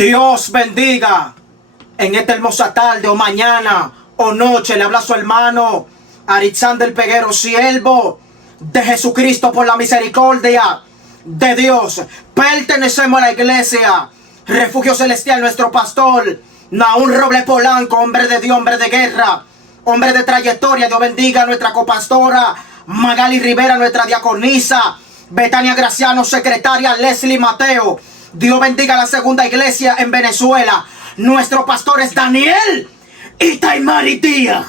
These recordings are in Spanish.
Dios bendiga en esta hermosa tarde o mañana o noche. Le habla su hermano Alexander Peguero, siervo de Jesucristo por la misericordia de Dios. Pertenecemos a la iglesia Refugio Celestial, nuestro pastor Naún Roble Polanco, hombre de Dios, hombre de guerra, hombre de trayectoria. Dios bendiga a nuestra copastora Magali Rivera, nuestra diaconisa Betania Graciano, secretaria Leslie Mateo. Dios bendiga a la segunda iglesia en Venezuela. Nuestro pastor es Daniel y Taimari Tía.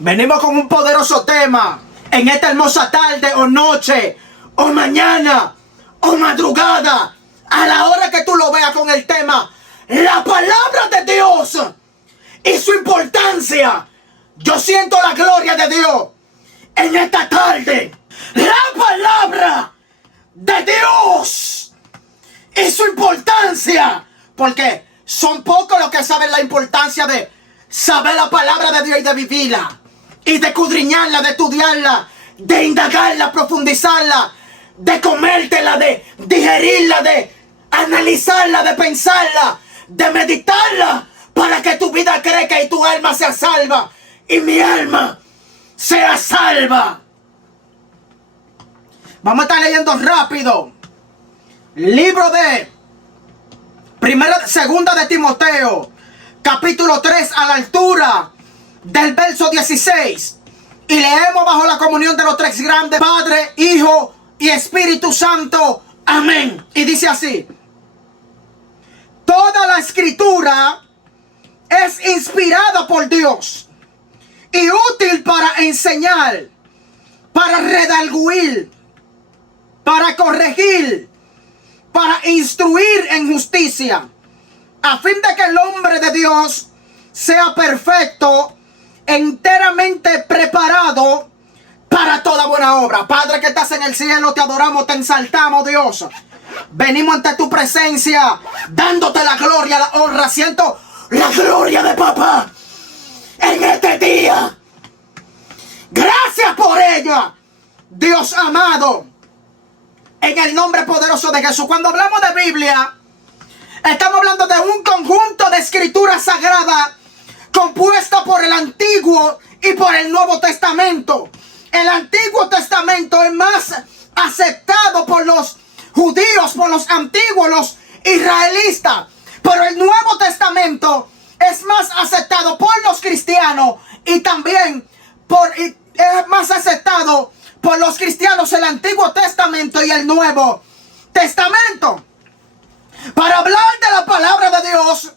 Venimos con un poderoso tema en esta hermosa tarde o noche o mañana o madrugada, a la hora que tú lo veas, con el tema la palabra de Dios y su importancia. Yo siento la gloria de Dios en esta tarde. La palabra de Dios y su importancia, porque son pocos los que saben la importancia de saber la palabra de Dios y de vivirla, y de escudriñarla, de estudiarla, de indagarla, profundizarla, de comértela, de digerirla, de analizarla, de pensarla, de meditarla, para que tu vida crezca y tu alma sea salva y mi alma sea salva. Vamos a estar leyendo rápido. Libro de Segunda de Timoteo, capítulo 3, a la altura del verso 16. Y leemos bajo la comunión de los tres grandes, Padre, Hijo y Espíritu Santo. Amén. Y dice así: toda la escritura es inspirada por Dios y útil para enseñar, para redarguir, para corregir, para instruir en justicia, a fin de que el hombre de Dios sea perfecto, enteramente preparado para toda buena obra. Padre que estás en el cielo, te adoramos, te exaltamos, Dios. Venimos ante tu presencia, dándote la gloria, la honra. Siento la gloria de papá en este día. Gracias por ella, Dios amado, en el nombre poderoso de Jesús. Cuando hablamos de Biblia, estamos hablando de un conjunto de escrituras sagradas compuesta por el Antiguo y por el Nuevo Testamento. El Antiguo Testamento es más aceptado por los judíos, por los antiguos, los israelitas, pero el Nuevo Testamento es más aceptado por los cristianos y también es más aceptado por los cristianos el Antiguo Testamento y el Nuevo Testamento. Para hablar de la palabra de Dios,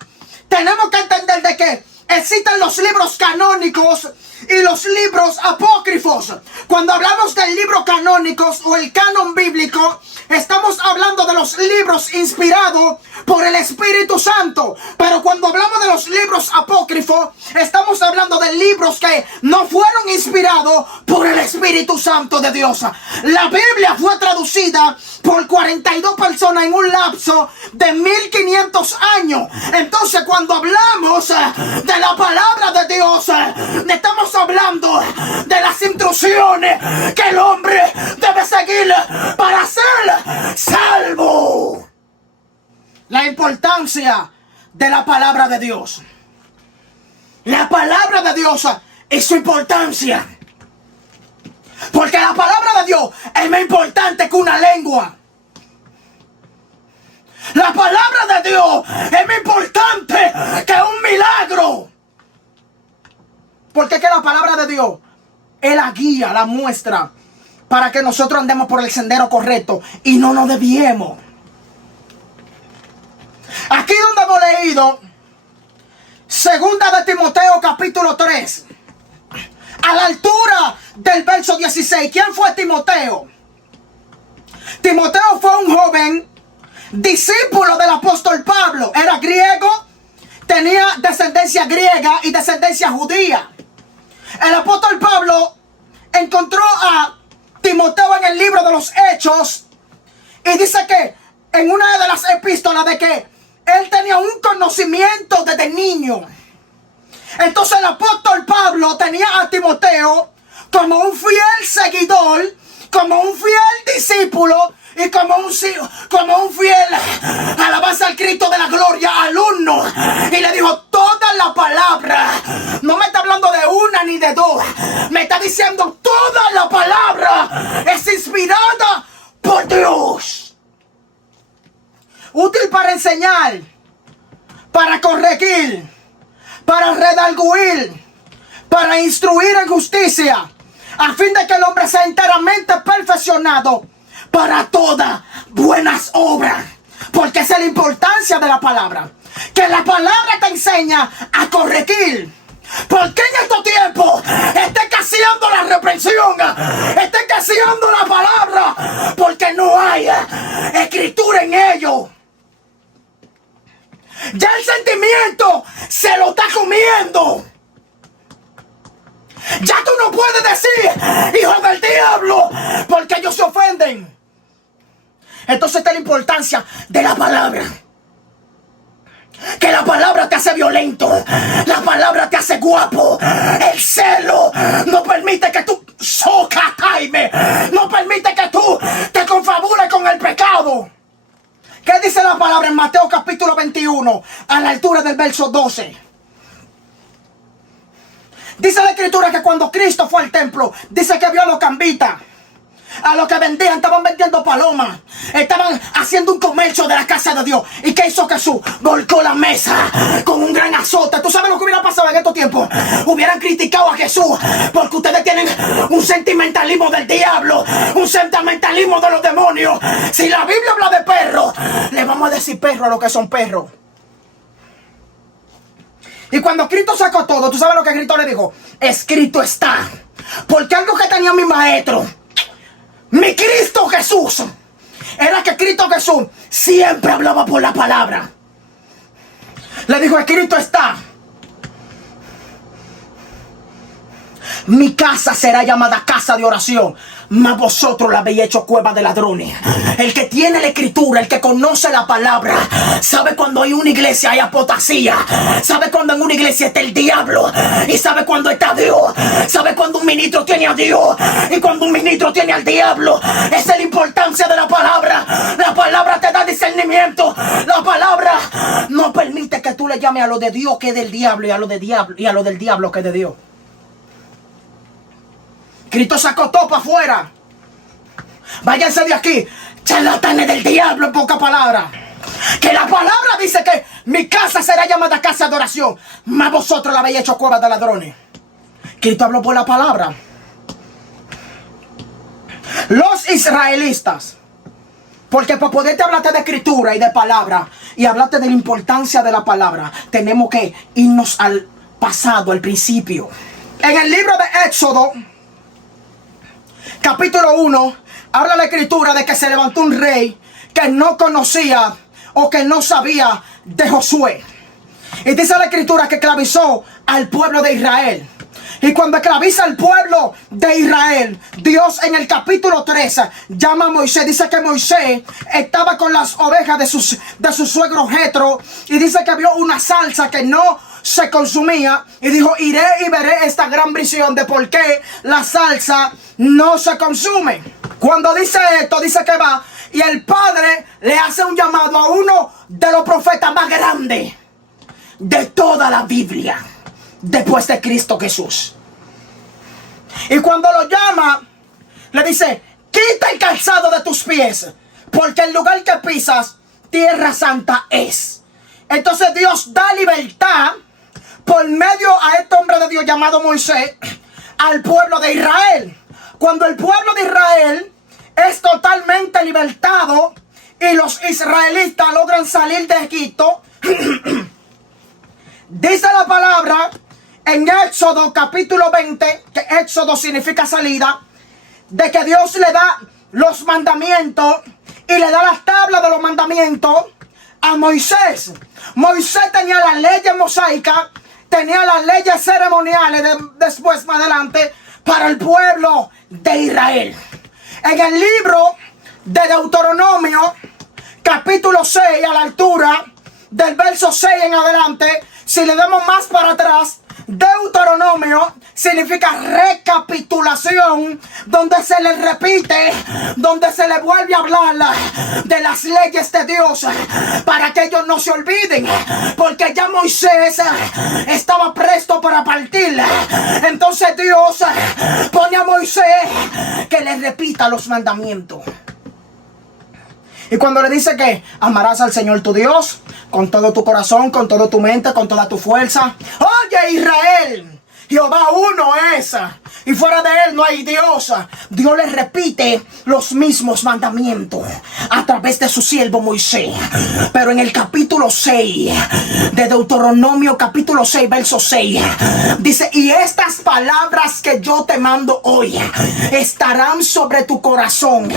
tenemos que entender de que existen los libros canónicos y los libros apócrifos. Cuando hablamos del libro canónicos o el canon bíblico, estamos hablando de los libros inspirados por el Espíritu Santo. Pero cuando hablamos de los libros apócrifos, estamos hablando de libros que no fueron inspirados por el Espíritu Santo de Dios. La Biblia fue traducida por 42 personas en un lapso de 1500 años. Entonces, cuando hablamos de la palabra de Dios, estamos hablando de las instrucciones que el hombre debe seguir para ser salvo. La importancia de la palabra de Dios. La palabra de Dios y su importancia. Porque la palabra de Dios es más importante que una lengua. La palabra de Dios es más importante que un milagro. Porque es que la palabra de Dios es la guía, la muestra para que nosotros andemos por el sendero correcto y no nos desviemos. Aquí donde hemos leído Segunda de Timoteo capítulo 3, a la altura del verso 16. ¿Quién fue Timoteo? Timoteo fue un joven discípulo del apóstol Pablo. Era griego, tenía descendencia griega y descendencia judía. El apóstol Pablo encontró a Timoteo en el libro de los Hechos y dice que en una de las epístolas de que él tenía un conocimiento desde niño. Entonces el apóstol Pablo tenía a Timoteo como un fiel seguidor, como un fiel discípulo y como un fiel alabanza al Cristo de la gloria, al alrededor. Me está diciendo toda la palabra es inspirada por Dios. Útil para enseñar, para corregir, para redarguir, para instruir en justicia, a fin de que el hombre sea enteramente perfeccionado para todas buenas obras. Porque esa es la importancia de la palabra. Que la palabra te enseña a corregir. Porque en estos tiempos está escaseando la reprensión, está escaseando la palabra, porque no hay escritura en ello. Ya el sentimiento se lo está comiendo. Ya tú no puedes decir hijo del diablo, porque ellos se ofenden. Entonces esta es la importancia de la palabra. Que la palabra te hace violento, la palabra te hace guapo. El celo no permite que tú no permite que tú te confabules con el pecado. ¿Qué dice la palabra en Mateo capítulo 21 a la altura del verso 12? Dice la escritura que cuando Cristo fue al templo, dice que vio a los cambitas, a los que vendían, estaban vendiendo palomas, estaban haciendo un comercio de la casa de Dios. ¿Y qué hizo Jesús? Volcó la mesa con un gran azote. ¿Tú sabes lo que hubiera pasado en estos tiempos? Hubieran criticado a Jesús porque ustedes tienen un sentimentalismo del diablo, un sentimentalismo de los demonios. Si la Biblia habla de perros, le vamos a decir perros a los que son perros. Y cuando Cristo sacó todo, ¿tú sabes lo que Cristo le dijo? Escrito está. Porque algo que tenía mi maestro, mi Cristo Jesús, era que Cristo Jesús siempre hablaba por la palabra. Le dijo, escrito está. Mi casa será llamada casa de oración, mas vosotros la habéis hecho cueva de ladrones. El que tiene la escritura, el que conoce la palabra, sabe cuando hay una iglesia hay apostasía, sabe cuando en una iglesia está el diablo, y sabe cuando está Dios, sabe cuando un ministro tiene a Dios y cuando un ministro tiene al diablo. Esa es la importancia de la palabra. La palabra te da discernimiento. La palabra no permite que tú le llames a lo de Dios que es del diablo, y a lo de diablo y a lo del diablo que es de Dios. Cristo sacó todo para afuera. Váyanse de aquí, charlatanes del diablo, en pocas palabras. Que la palabra dice que mi casa será llamada casa de oración, mas vosotros la habéis hecho cueva de ladrones. Cristo habló por la palabra. Los israelitas, porque para poderte hablarte de escritura y de palabra y hablarte de la importancia de la palabra, tenemos que irnos al pasado, al principio. En el libro de Éxodo capítulo 1, habla la escritura de que se levantó un rey que no conocía o que no sabía de Josué. Y dice la escritura que esclavizó al pueblo de Israel. Y cuando esclaviza al pueblo de Israel, Dios en el capítulo 13 llama a Moisés. Dice que Moisés estaba con las ovejas de su suegro Jetro, y dice que vio una salsa que no se consumía, y dijo, iré y veré esta gran visión de por qué la salsa no se consume. Cuando dice esto, dice que va y el Padre le hace un llamado a uno de los profetas más grandes de toda la Biblia, después de Cristo Jesús. Y cuando lo llama, le dice, quita el calzado de tus pies, porque el lugar que pisas, tierra santa es. Entonces Dios da libertad por medio a este hombre de Dios llamado Moisés al pueblo de Israel. Cuando el pueblo de Israel es totalmente libertado y los israelitas logran salir de Egipto, dice la palabra en Éxodo capítulo 20, que Éxodo significa salida, de que Dios le da los mandamientos y le da las tablas de los mandamientos a Moisés. Moisés tenía las leyes mosaicas, tenía las leyes ceremoniales después, más adelante, para el pueblo de Israel. En el libro de Deuteronomio, capítulo 6, a la altura del verso 6 en adelante, si le damos más para atrás, Deuteronomio significa recapitulación, donde se le repite, donde se le vuelve a hablar de las leyes de Dios para que ellos no se olviden, porque ya Moisés estaba presto para partir. Entonces Dios pone a Moisés que le repita los mandamientos. Y cuando le dice que amarás al Señor tu Dios con todo tu corazón, con toda tu mente, con toda tu fuerza. Oye, Israel, Jehová uno es, y fuera de él no hay Dios. Dios le repite los mismos mandamientos a través de su siervo Moisés. Pero en el capítulo 6 de Deuteronomio, capítulo 6, verso 6, dice: y estas palabras que yo te mando hoy estarán sobre tu corazón.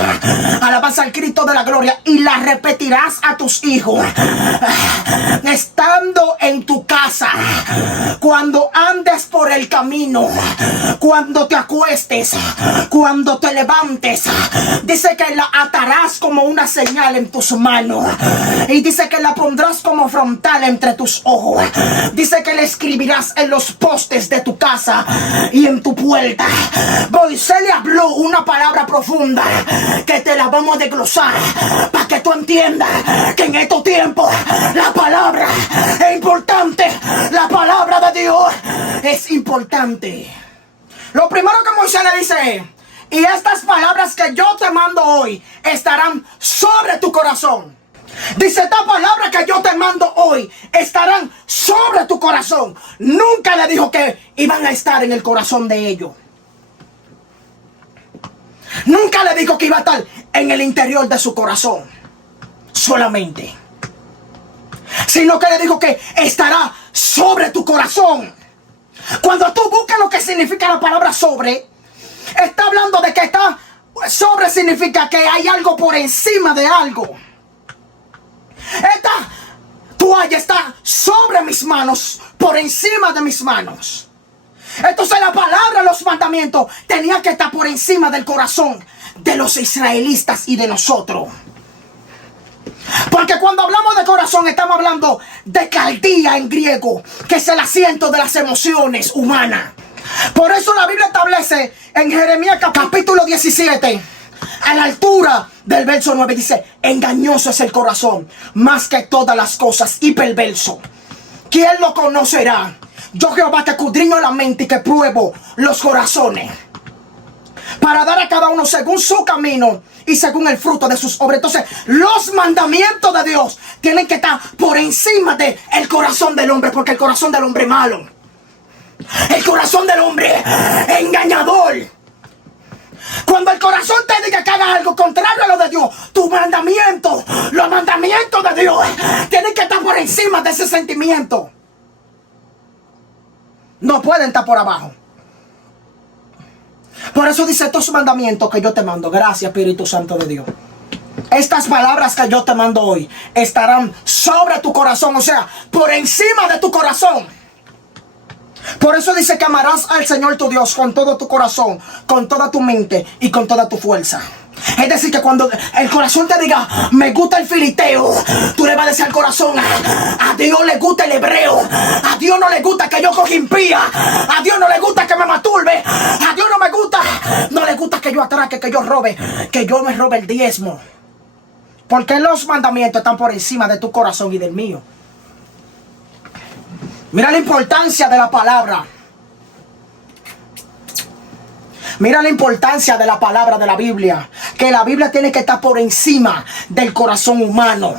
Alabanza al Cristo de la gloria. Y las repetirás a tus hijos, estando en tu casa, cuando andes por el camino, cuando te acuestes, cuando te levantes. Dice que la atarás como una señal en tus manos, y dice que la pondrás como frontal entre tus ojos. Dice que la escribirás en los postes de tu casa y en tu puerta. Moisés le habló una palabra profunda que te la vamos a desglosar para que tú entiendas que en estos tiempos la palabra es importante. La palabra de Dios es importante. Lo primero que Moisés le dice es: y estas palabras que yo te mando hoy estarán sobre tu corazón. Dice: esta palabra que yo te mando hoy estarán sobre tu corazón. Nunca le dijo que iban a estar en el corazón de ellos. Nunca le dijo que iba a estar en el interior de su corazón solamente, sino que le dijo que estará sobre tu corazón. Cuando tú buscas lo que significa la palabra sobre, está hablando de que está sobre, significa que hay algo por encima de algo. Esta toalla está sobre mis manos, por encima de mis manos. Entonces la palabra, los mandamientos, tenía que estar por encima del corazón de los israelitas y de nosotros. Porque cuando hablamos de corazón estamos hablando de caldía en griego, que es el asiento de las emociones humanas. Por eso la Biblia establece en Jeremías capítulo 17, a la altura del verso 9, dice: engañoso es el corazón más que todas las cosas y perverso. ¿Quién lo conocerá? Yo, Jehová, que escudriño la mente y que pruebo los corazones, para dar a cada uno según su camino y según el fruto de sus obras. Entonces, los mandamientos de Dios tienen que estar por encima del corazón del hombre, porque el corazón del hombre es malo. El corazón del hombre es engañador. Cuando el corazón te diga que haga algo contrario a lo de Dios, tus mandamientos, los mandamientos de Dios, tienen que estar por encima de ese sentimiento. No pueden estar por abajo. Por eso dice: estos mandamientos que yo te mando, gracias Espíritu Santo de Dios, estas palabras que yo te mando hoy estarán sobre tu corazón, o sea, por encima de tu corazón. Por eso dice que amarás al Señor tu Dios con todo tu corazón, con toda tu mente y con toda tu fuerza. Es decir, que cuando el corazón te diga: me gusta el filisteo, tú le vas a decir al corazón: a Dios le gusta el hebreo, a Dios no le gusta que yo coja impía, a Dios no le gusta que me masturbe, a Dios no le gusta que yo atraque, que yo robe, que yo me robe el diezmo. Porque los mandamientos están por encima de tu corazón y del mío. Mira la importancia de la palabra. Mira la importancia de la palabra de la Biblia. Que la Biblia tiene que estar por encima del corazón humano.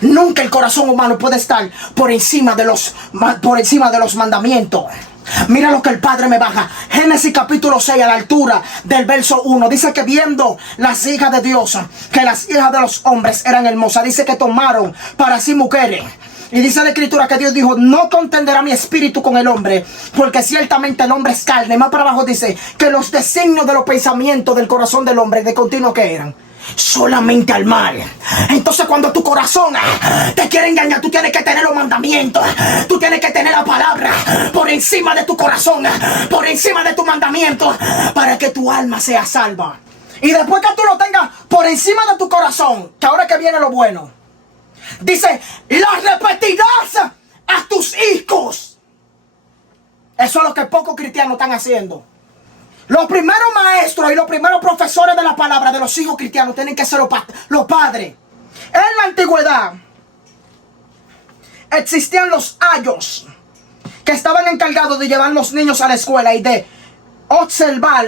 Nunca el corazón humano puede estar por encima de los mandamientos. Mira lo que el Padre me baja. Génesis capítulo 6, a la altura del verso 1. Dice que viendo las hijas de Dios, que las hijas de los hombres eran hermosas, dice que tomaron para sí mujeres. Y dice la Escritura que Dios dijo: no contenderá mi espíritu con el hombre, porque ciertamente el hombre es carne. Más para abajo dice que los designios de los pensamientos del corazón del hombre de continuo que eran solamente al mal. Entonces cuando tu corazón te quiere engañar, tú tienes que tener los mandamientos, tú tienes que tener la palabra por encima de tu corazón, por encima de tu mandamiento, para que tu alma sea salva. Y después que tú lo tengas por encima de tu corazón, que ahora que viene lo bueno, dice: las repetirás a tus hijos. Eso Eso es lo que pocos cristianos están haciendo. Los primeros maestros y los primeros profesores de la palabra de los hijos cristianos tienen que ser los padres. En la antigüedad existían los ayos que estaban encargados de llevar los niños a la escuela y de observar,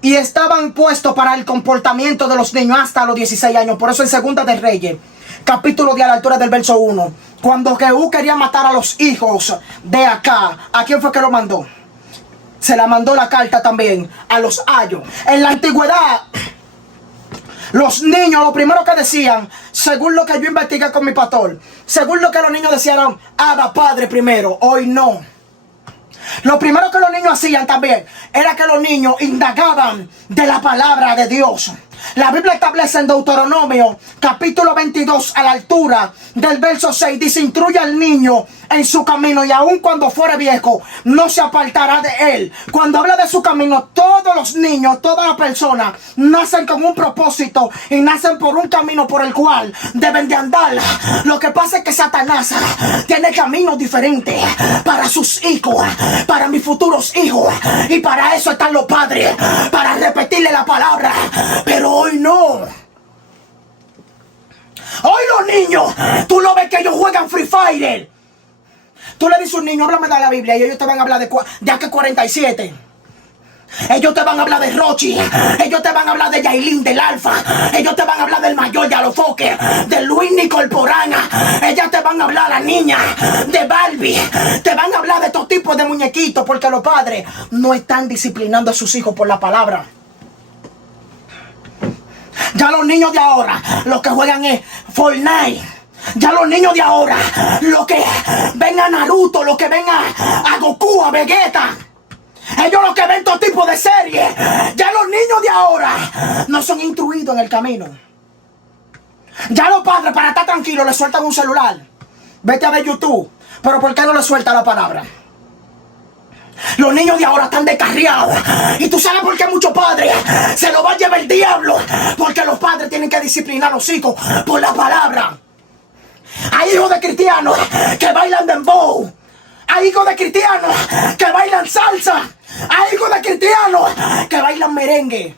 y estaban puestos para el comportamiento de los niños hasta los 16 años. Por eso en Segunda de Reyes, capítulo 10 a la altura del verso 1, cuando Jehú quería matar a los hijos de Acá, ¿a quién fue que lo mandó? Se la mandó la carta también a los ayos. En la antigüedad, los niños, lo primero que decían, según lo que yo investigué con mi pastor, según lo que los niños decían, Abba Padre primero. Hoy no. Lo primero que los niños hacían también era que los niños indagaban de la palabra de Dios. La Biblia establece en Deuteronomio capítulo 22 a la altura del verso 6, dice: instruye al niño en su camino y aun cuando fuere viejo no se apartará de él. Cuando habla de su camino, todos los niños, todas las personas nacen con un propósito y nacen por un camino por el cual deben de andar. Lo que pasa es que Satanás tiene caminos diferentes para sus hijos, para mis futuros hijos, y para eso están los padres, para repetirle la palabra. Pero hoy no. Hoy los niños, tú lo ves que ellos juegan Free Fire. Tú le dices a un niño, háblame de la Biblia, y ellos te van a hablar de AK-47. Ellos te van a hablar de Rochi. Ellos te van a hablar de Yailin, del Alfa. Ellos te van a hablar del Mayor de Alofoque, de Luis Nicole Porana. Ellas te van a hablar, la niña, de Barbie. Te van a hablar de estos tipos de muñequitos, porque los padres no están disciplinando a sus hijos por la palabra. Ya los niños de ahora lo que juegan es Fortnite. Ya los niños de ahora lo que ven a Naruto, lo que ven a Goku, a Vegeta. Ellos lo que ven todo tipo de series. Ya los niños de ahora no son instruidos en el camino. Ya los padres, para estar tranquilos, les sueltan un celular. Vete a ver YouTube. Pero ¿por qué no les suelta la palabra? Los niños de ahora están descarriados. Y tú sabes por qué muchos padres se lo va a llevar el diablo. Porque los padres tienen que disciplinar a los hijos por la palabra. Hay hijos de cristianos que bailan dembow. Hay hijos de cristianos que bailan salsa. Hay hijos de cristianos que bailan merengue.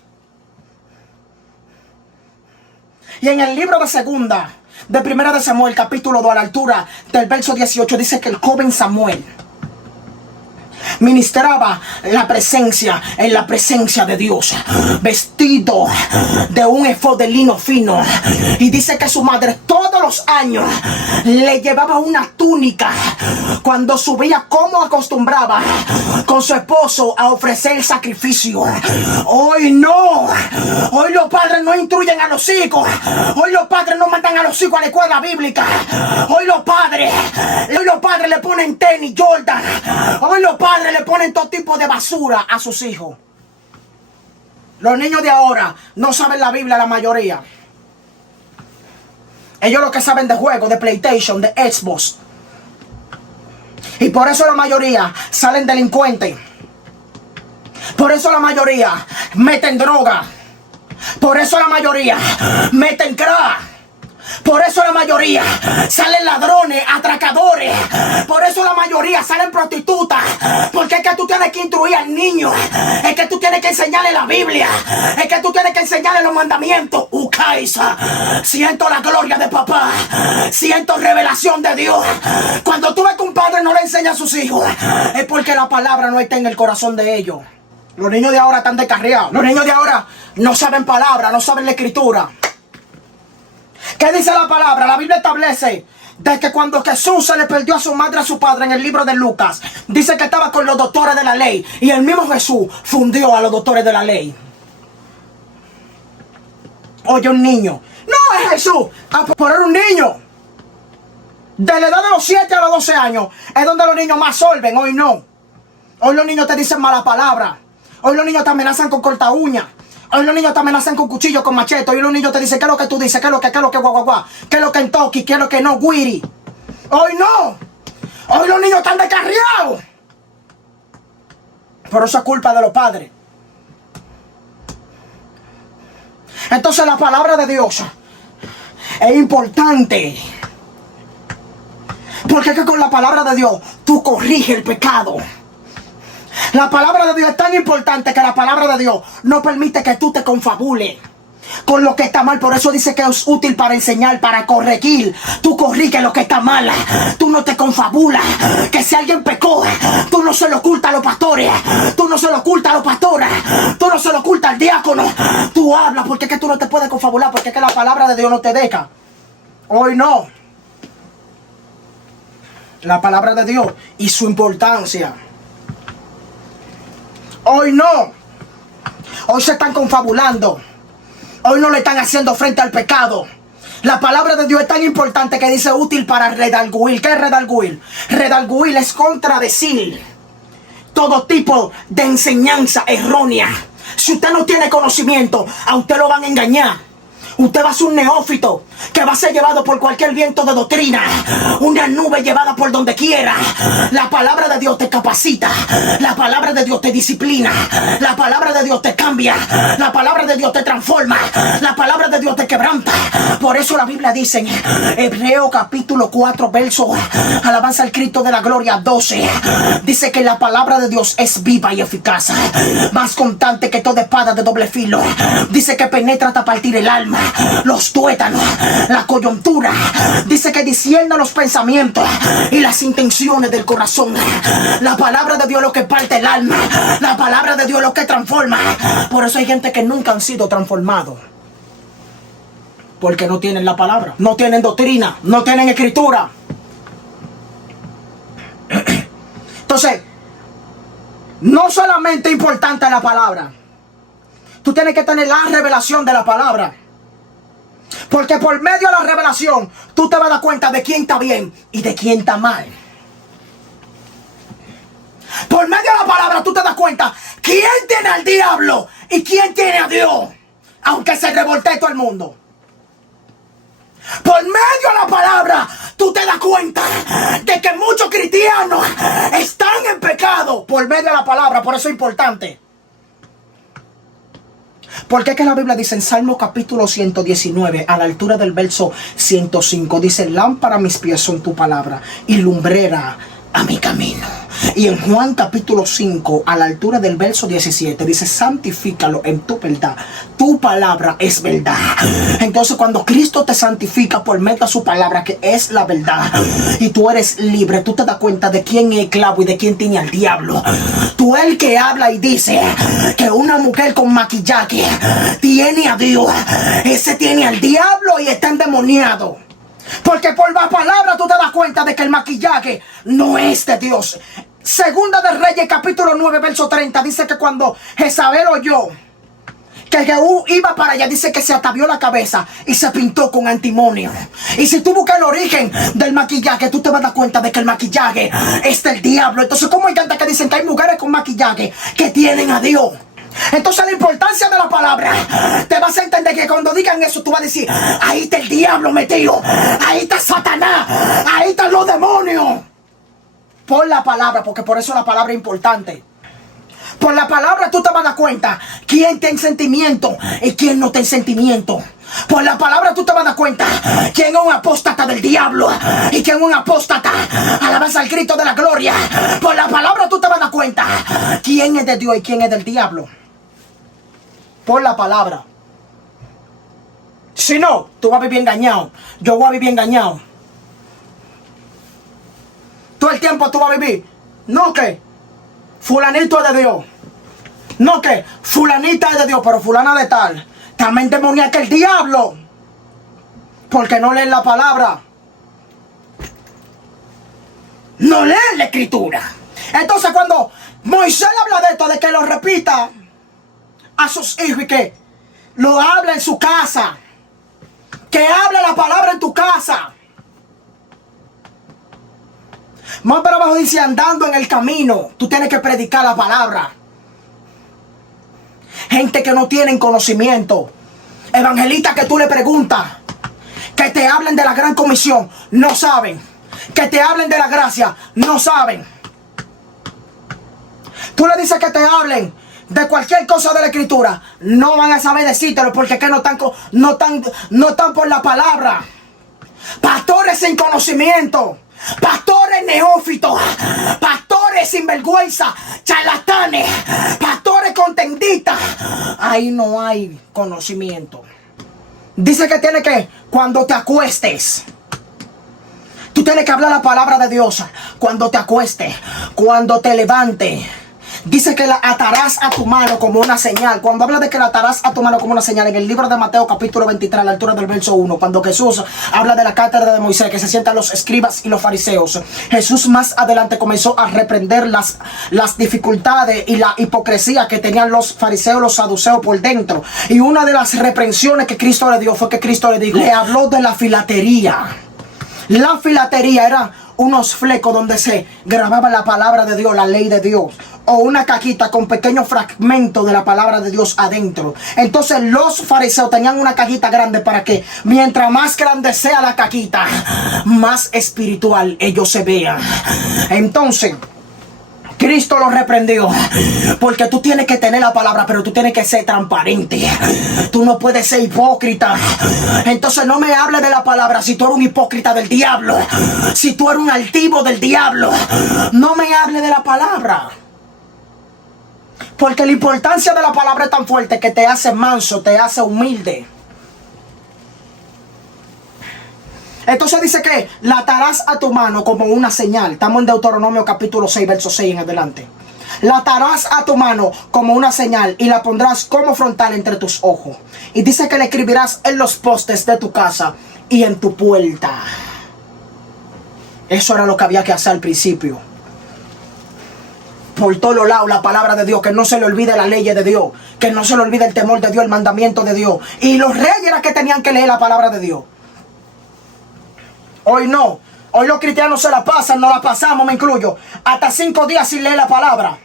Y en el libro de Segunda, de Primera de Samuel, capítulo 2, a la altura del verso 18, dice que el joven Samuel ministraba en la presencia de Dios, vestido de un efod de lino fino. Y dice que su madre todos los años le llevaba una túnica cuando subía, como acostumbraba con su esposo a ofrecer el sacrificio. Hoy no. Hoy los padres no instruyen a los hijos. Hoy los padres no mandan a los hijos a la escuela bíblica. Hoy los padres le ponen tenis Jordan. Hoy los padres le ponen todo tipo de basura a sus hijos. Los niños de ahora no saben la Biblia, la mayoría. Ellos lo que saben de juegos, de PlayStation, de Xbox. Y por eso la mayoría salen delincuentes. Por eso la mayoría meten droga. Por eso la mayoría meten crack. Por eso la mayoría salen ladrones, atracadores. Por eso la mayoría salen prostitutas. Porque es que tú tienes que instruir al niño. Es que tú tienes que enseñarle la Biblia. Es que tú tienes que enseñarle los mandamientos. Ukaisa, siento la gloria de papá. Siento revelación de Dios. Cuando tú ves que un padre no le enseña a sus hijos, es porque la palabra no está en el corazón de ellos. Los niños de ahora están descarriados. Los niños de ahora no saben palabra, no saben la escritura. ¿Qué dice la palabra? La Biblia establece de que cuando Jesús se le perdió a su madre y a su padre en el libro de Lucas, dice que estaba con los doctores de la ley. Y el mismo Jesús fundió a los doctores de la ley. Oye, un niño. No es Jesús. Por un niño. De la edad de los 7 a los 12 años es donde los niños más solven. Hoy no. Hoy los niños te dicen mala palabra. Hoy los niños te amenazan con corta uña. Hoy los niños te amenazan con cuchillo, con machete. Hoy los niños te dicen qué es lo que tú dices, qué es lo que guau, qué es lo que en Toki, qué es lo que no, Wiri. Hoy no. Hoy los niños están descarriados. Pero eso es culpa de los padres. Entonces la palabra de Dios es importante. Porque es que con la palabra de Dios tú corriges el pecado. La palabra de Dios es tan importante que la palabra de Dios no permite que tú te confabules con lo que está mal. Por eso dice que es útil para enseñar, para corregir. Tú corriges lo que está mal. Tú no te confabulas. Que si alguien pecó, tú no se lo ocultas a los pastores. Tú no se lo ocultas a los pastores. Tú no se lo ocultas al diácono. Tú hablas porque es que tú no te puedes confabular. Porque es que la palabra de Dios no te deja. Hoy no. La palabra de Dios y su importancia. Hoy no. Hoy se están confabulando. Hoy no le están haciendo frente al pecado. La palabra de Dios es tan importante que dice útil para redarguir. ¿Qué es redarguir? Redarguir es contradecir todo tipo de enseñanza errónea. Si usted no tiene conocimiento, a usted lo van a engañar. Usted va a ser un neófito que va a ser llevado por cualquier viento de doctrina, una nube llevada por donde quiera. La palabra de Dios te capacita, la palabra de Dios te disciplina, la palabra de Dios te cambia, la palabra de Dios te transforma, la palabra de Dios te quebranta. Por eso la Biblia dice en Hebreo capítulo 4 verso alabanza al Cristo de la gloria 12, dice que la palabra de Dios es viva y eficaz, más cortante que toda espada de doble filo. Dice que penetra hasta partir el alma, los tuétanos, la coyuntura. Dice que discierne los pensamientos y las intenciones del corazón. La palabra de Dios es lo que parte el alma. La palabra de Dios es lo que transforma. Por eso hay gente que nunca han sido transformados, porque no tienen la palabra, no tienen doctrina, no tienen escritura. Entonces, no solamente es importante la palabra, tú tienes que tener la revelación de la palabra. Porque por medio de la revelación tú te vas a dar cuenta de quién está bien y de quién está mal. Por medio de la palabra tú te das cuenta quién tiene al diablo y quién tiene a Dios, aunque se revoltee todo el mundo. Por medio de la palabra tú te das cuenta de que muchos cristianos están en pecado por medio de la palabra. Por eso es importante. Porque es que la Biblia dice en Salmo capítulo 119, a la altura del verso 105, dice: lámpara a mis pies son tu palabra y lumbrera a mi camino. Y en Juan capítulo 5, a la altura del verso 17, dice: santifícalo en tu verdad, tu palabra es verdad. Entonces cuando Cristo te santifica por medio de su palabra, que es la verdad, y tú eres libre, tú te das cuenta de quién es esclavo y de quién tiene al diablo. Tú el que habla y dice que una mujer con maquillaje tiene a Dios, ese tiene al diablo y está endemoniado. Porque por la palabra tú te das cuenta de que el maquillaje no es de Dios. Segunda de Reyes capítulo 9 verso 30 dice que cuando Jezabel oyó que Jehú iba para allá, dice que se atavió la cabeza y se pintó con antimonio. Y si tú buscas el origen del maquillaje, tú te vas a dar cuenta de que el maquillaje es del diablo. Entonces, ¿cómo hay tantas que dicen que hay mujeres con maquillaje que tienen a Dios? Entonces la importancia de la palabra, te vas a entender que cuando digan eso tú vas a decir: ahí está el diablo metido, ahí está Satanás, ahí están los demonios. Por la palabra, porque por eso la palabra es importante. Por la palabra tú te vas a dar cuenta quién tiene sentimiento y quién no tiene sentimiento. Por la palabra tú te vas a dar cuenta quién es un apóstata del diablo y quién es un apóstata alabanza al Cristo de la gloria. Por la palabra tú te vas a dar cuenta quién es de Dios y quién es del diablo. Por la palabra. Si no, tú vas a vivir engañado. Yo voy a vivir engañado. Todo el tiempo tú vas a vivir. No que fulanito es de Dios. No que fulanita es de Dios, pero fulana de tal también demoníaca el diablo. Porque no leen la palabra. No leen la escritura. Entonces cuando Moisés habla de esto, de que lo repita a sus hijos y que lo habla en su casa, que hable la palabra en tu casa. Más para abajo dice: andando en el camino, tú tienes que predicar la palabra. Gente que no tienen conocimiento, evangelistas que tú le preguntas, que te hablen de la gran comisión, no saben. Que te hablen de la gracia, no saben. Tú le dices que te hablen de cualquier cosa de la escritura, no van a saber decírtelo, porque que no están por la palabra. Pastores sin conocimiento, pastores neófitos, pastores sin sinvergüenza, charlatanes, pastores contenditas, ahí no hay conocimiento. Dice que tiene que, cuando te acuestes, tú tienes que hablar la palabra de Dios. Cuando te acuestes, cuando te levantes. Dice que la atarás a tu mano como una señal. Cuando habla de que la atarás a tu mano como una señal, en el libro de Mateo capítulo 23, a la altura del verso 1, cuando Jesús habla de la cátedra de Moisés, que se sientan los escribas y los fariseos, Jesús más adelante comenzó a reprender las dificultades y la hipocresía que tenían los fariseos, los saduceos por dentro. Y una de las reprensiones que Cristo le dio fue que Cristo le dijo, le habló de la filatería. La filatería era unos flecos donde se grababa la palabra de Dios, la ley de Dios, o una cajita con pequeños fragmentos de la palabra de Dios adentro. Entonces los fariseos tenían una cajita grande para que mientras más grande sea la cajita, más espiritual ellos se vean. Entonces Cristo lo reprendió, porque tú tienes que tener la palabra, pero tú tienes que ser transparente. Tú no puedes ser hipócrita. Entonces no me hables de la palabra si tú eres un hipócrita del diablo, si tú eres un altivo del diablo. No me hables de la palabra, porque la importancia de la palabra es tan fuerte que te hace manso, te hace humilde. Entonces dice que la atarás a tu mano como una señal. Estamos en Deuteronomio capítulo 6, verso 6 en adelante. La atarás a tu mano como una señal y la pondrás como frontal entre tus ojos. Y dice que la escribirás en los postes de tu casa y en tu puerta. Eso era lo que había que hacer al principio. Por todos los lados la palabra de Dios, que no se le olvide la ley de Dios, que no se le olvide el temor de Dios, el mandamiento de Dios. Y los reyes eran que tenían que leer la palabra de Dios. Hoy no. Hoy los cristianos se la pasan, no la pasamos, me incluyo, hasta 5 días sin leer la palabra.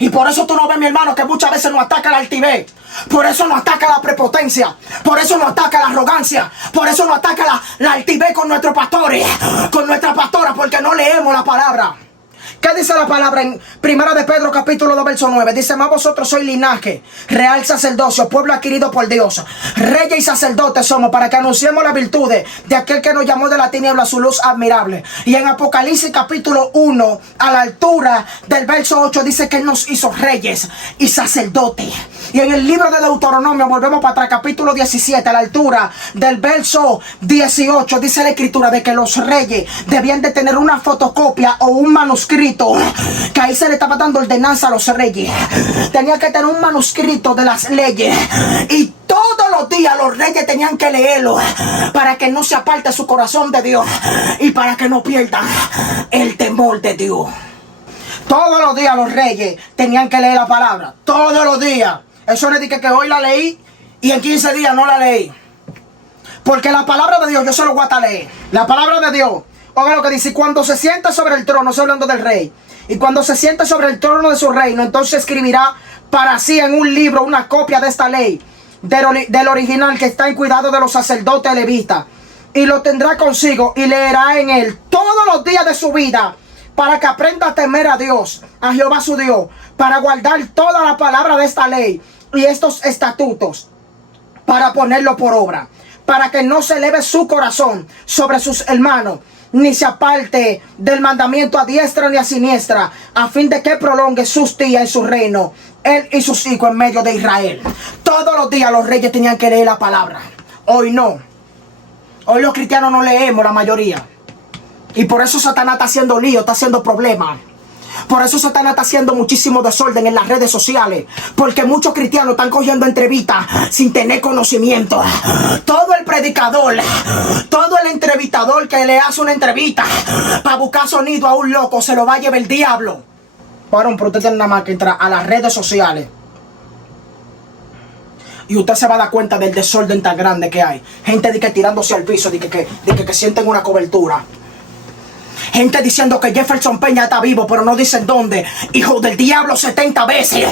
Y por eso tú no ves, mi hermano, que muchas veces nos ataca la altivez. Por eso nos ataca la prepotencia. Por eso nos ataca la arrogancia. Por eso nos ataca la altivez con nuestros pastores, con nuestra pastora, porque no leemos la palabra. ¿Qué dice la palabra en 1 de Pedro capítulo 2 verso 9? Dice, más vosotros sois linaje, real sacerdocio, pueblo adquirido por Dios, reyes y sacerdotes somos, para que anunciemos las virtudes de aquel que nos llamó de la tiniebla a su luz admirable. Y en Apocalipsis capítulo 1, a la altura del verso 8, dice que Él nos hizo reyes y sacerdotes. Y en el libro de Deuteronomio, volvemos para atrás, capítulo 17, a la altura del verso 18, dice la escritura de que los reyes debían de tener una fotocopia o un manuscrito, que ahí se le estaba dando ordenanza a los reyes. Tenían que tener un manuscrito de las leyes, y todos los días los reyes tenían que leerlo, para que no se aparte su corazón de Dios y para que no pierdan el temor de Dios. Todos los días los reyes tenían que leer la palabra, todos los días. Eso no es de que hoy la leí y en 15 días no la leí, porque la palabra de Dios yo se lo voy a leer. La palabra de Dios, oiga lo que dice: cuando se sienta sobre el trono, estoy hablando del rey, y cuando se sienta sobre el trono de su reino, entonces escribirá para sí en un libro una copia de esta ley, del original que está en cuidado de los sacerdotes levitas, y lo tendrá consigo y leerá en él todos los días de su vida, para que aprenda a temer a Dios, a Jehová su Dios, para guardar toda la palabra de esta ley y estos estatutos, para ponerlo por obra, para que no se eleve su corazón sobre sus hermanos, ni se aparte del mandamiento a diestra ni a siniestra, a fin de que prolongue sus días en su reino, él y sus hijos en medio de Israel. Todos los días los reyes tenían que leer la palabra. Hoy no. Hoy los cristianos no leemos, la mayoría. Y por eso Satanás está haciendo lío, está haciendo problemas. Por eso Satanás está haciendo muchísimo desorden en las redes sociales, porque muchos cristianos están cogiendo entrevistas sin tener conocimiento. Todo el predicador, todo el entrevistador que le hace una entrevista para buscar sonido a un loco, se lo va a llevar el diablo. Varón, pero usted tiene nada más que entrar a las redes sociales y usted se va a dar cuenta del desorden tan grande que hay. Gente que tirándose al piso, de que sienten una cobertura. Gente diciendo que Jefferson Peña está vivo, pero no dicen dónde. Hijo del diablo 70 veces.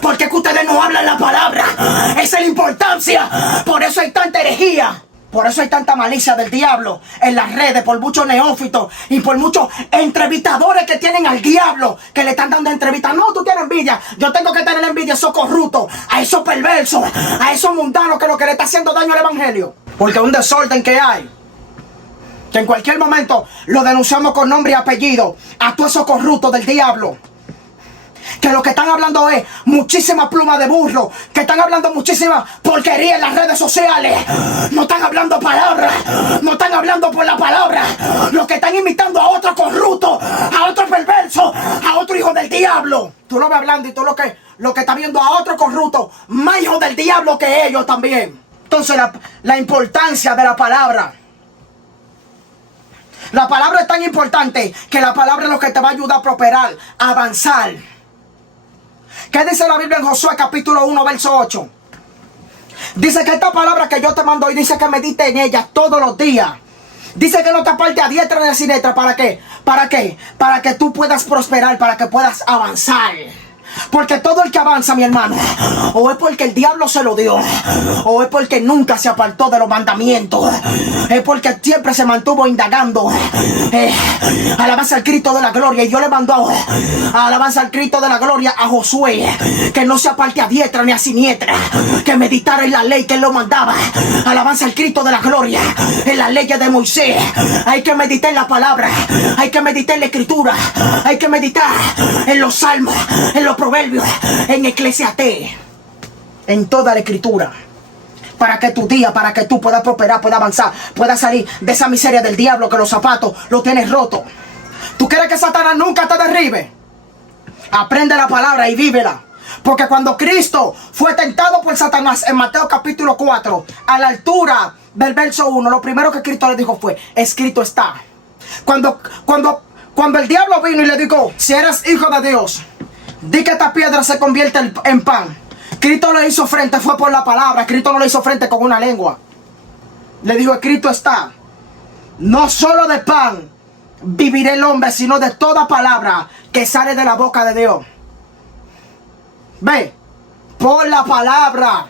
¿Por qué que ustedes no hablan la palabra? Esa es la importancia. Por eso hay tanta herejía. Por eso hay tanta malicia del diablo en las redes, por muchos neófitos y por muchos entrevistadores que tienen al diablo, que le están dando entrevistas. No, tú tienes envidia. Yo tengo que tener envidia a esos corruptos, a esos perversos, a esos mundanos que lo que le está haciendo daño al evangelio. Porque es un desorden que hay que en cualquier momento lo denunciamos con nombre y apellido a todos esos corruptos del diablo, que lo que están hablando es muchísima pluma de burro, que están hablando muchísima porquería en las redes sociales. No están hablando palabras, no están hablando por la palabra. Los que están imitando a otro corrupto, a otro perverso, a otro hijo del diablo. Tú lo ves hablando y tú lo que está viendo a otro corrupto, más hijo del diablo que ellos también. Entonces la importancia de la palabra. La palabra es tan importante que la palabra es lo que te va a ayudar a prosperar, a avanzar. ¿Qué dice la Biblia en Josué capítulo 1 verso 8? Dice que esta palabra que yo te mando hoy, dice que medite en ella todos los días. Dice que no te aparte a diestra ni a siniestra. ¿Para qué? ¿Para qué? Para que tú puedas prosperar, para que puedas avanzar. Porque todo el que avanza, mi hermano, o es porque el diablo se lo dio, o es porque nunca se apartó de los mandamientos, es porque siempre se mantuvo indagando. Alabanza al Cristo de la gloria. Y yo le mando alabanza al Cristo de la gloria a Josué, que no se aparte a diestra ni a siniestra, que meditara en la ley que él lo mandaba. Alabanza al Cristo de la gloria, en las leyes de Moisés. Hay que meditar en la palabra, hay que meditar en la escritura, hay que meditar en los salmos, en los proverbios, en Eclesiastés, en toda la escritura, para que tu día, para que tú puedas prosperar, puedas avanzar, puedas salir de esa miseria del diablo que los zapatos los tienes rotos. ¿Tú quieres que Satanás nunca te derribe? Aprende la palabra y vívela. Porque cuando Cristo fue tentado por Satanás en Mateo capítulo 4, a la altura del verso 1, lo primero que Cristo le dijo fue: escrito está. Cuando el diablo vino y le dijo: si eres hijo de Dios, di que esta piedra se convierte en pan. Cristo le hizo frente, fue por la palabra. Cristo no le hizo frente con una lengua. Le dijo: escrito está. No solo de pan vivirá el hombre, sino de toda palabra que sale de la boca de Dios. Ve, por la palabra.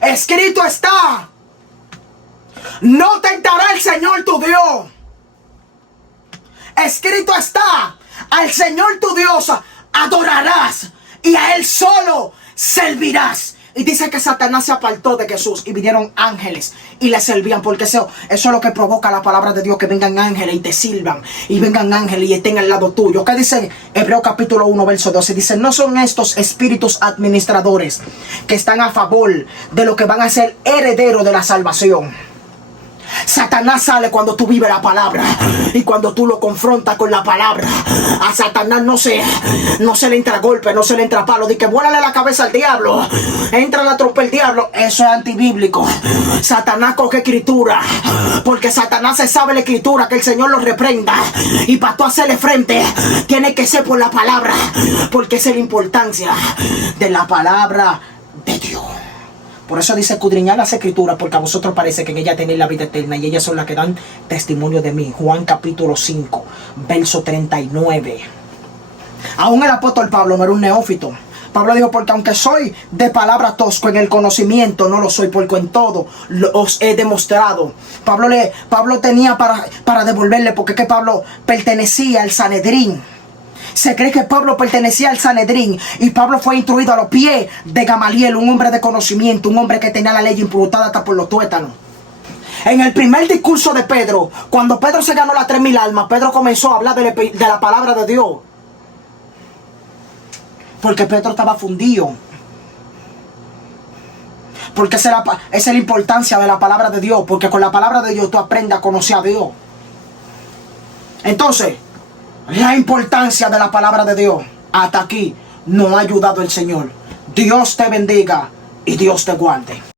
Escrito está. No tentará el Señor tu Dios. Escrito está. Al Señor tu Dios adorarás y a Él solo servirás. Y dice que Satanás se apartó de Jesús y vinieron ángeles y le servían, porque eso es lo que provoca la palabra de Dios, que vengan ángeles y te sirvan, y vengan ángeles y estén al lado tuyo. ¿Qué dice Hebreos capítulo 1 verso 12? Dice: no son estos espíritus administradores que están a favor de lo que van a ser herederos de la salvación. Satanás sale cuando tú vives la palabra y cuando tú lo confrontas con la palabra. A Satanás no se le entra golpe, no se le entra palo. De que vuélale la cabeza al diablo, entra la trompa el diablo. Eso es antibíblico. Satanás coge escritura, porque Satanás se sabe la escritura, que el Señor lo reprenda. Y para tú hacerle frente, tiene que ser por la palabra, porque esa es la importancia de la palabra de Dios. Por eso dice: escudriñad las escrituras, porque a vosotros parece que en ellas tenéis la vida eterna, y ellas son las que dan testimonio de mí. Juan capítulo 5, verso 39. Aún el apóstol Pablo no era un neófito. Pablo dijo: porque aunque soy de palabra tosco, en el conocimiento no lo soy, porque en todo os he demostrado. Pablo tenía para devolverle, porque es que Pablo pertenecía al Sanedrín. Se cree que Pablo pertenecía al Sanedrín, y Pablo fue instruido a los pies de Gamaliel, un hombre de conocimiento, un hombre que tenía la ley imputada hasta por los tuétanos. En el primer discurso de Pedro, cuando Pedro se ganó las 3,000 almas, Pedro comenzó a hablar de la palabra de Dios, porque Pedro estaba fundido. Porque esa es la importancia de la palabra de Dios, porque con la palabra de Dios tú aprendes a conocer a Dios. Entonces, la importancia de la palabra de Dios. Hasta aquí nos ha ayudado el Señor. Dios te bendiga y Dios te guarde.